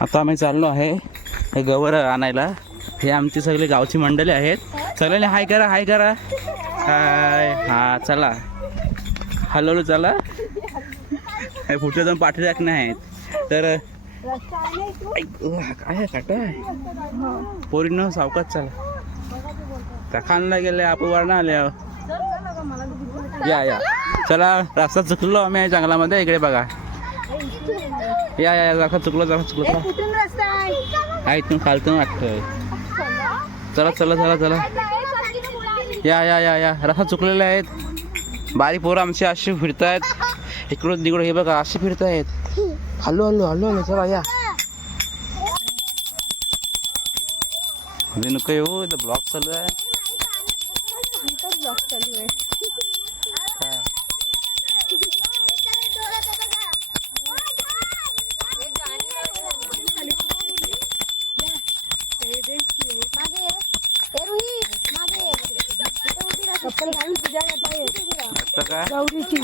आता आम्ही चाललो आहे हे गवर आणायला. हे आमची सगळी गावची मंडळी आहेत. सगळ्यांनी हाय करा हाय करा. हाय हा चला. हळूहळू चला. हे पुढच्या जाऊन पाठी टाकणे आहेत. तर काय? काटा पोरीनं सावकाच चला. खानला गेले आपण वर्ण आले आहो. या या. चला रस्ता चुकलो आम्ही जंगलामध्ये. इकडे बघा. या या रस्ता चुकलं जरा चुकलं चला. कुठून रस्ता आहे हा इथून खालतून वाटतंय? चला चला चला चला. या या या या. रस्ता चुकलेले आहेत. बारीक पोरं आमची अशी फिरतायत. इकडून तिकडून हे बघा अशी फिरतायत. हल्लो हल्लो हल्लो हल्लो चला या. नको येऊ इथं ब्लॉक चालू आहे ब्लॉक चालू आहे काय? चप्पल घालून पूजा करता येत आता काय गौरीची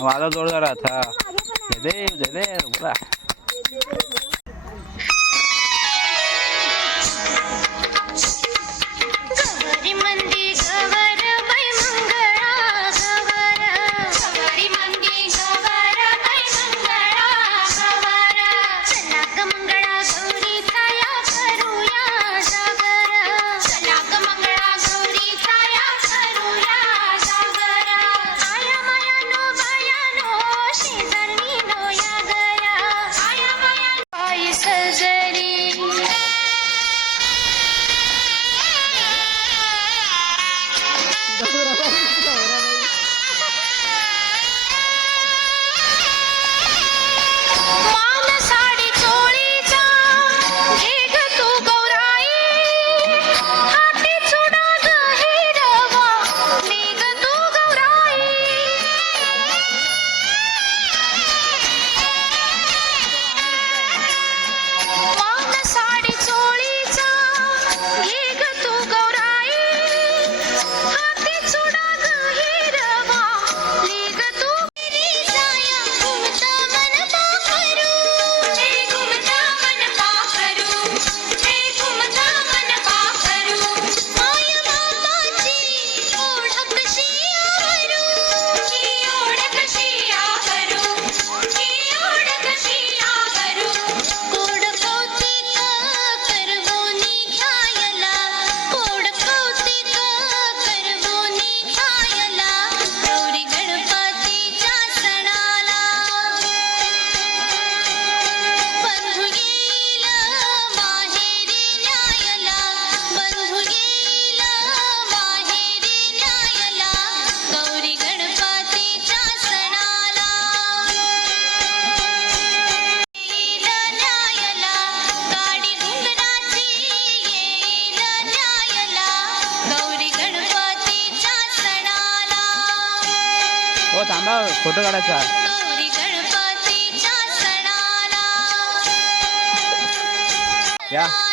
माझा जोरदार आता. दे दे बोला. हो थांबा फोटो काढायचा. या.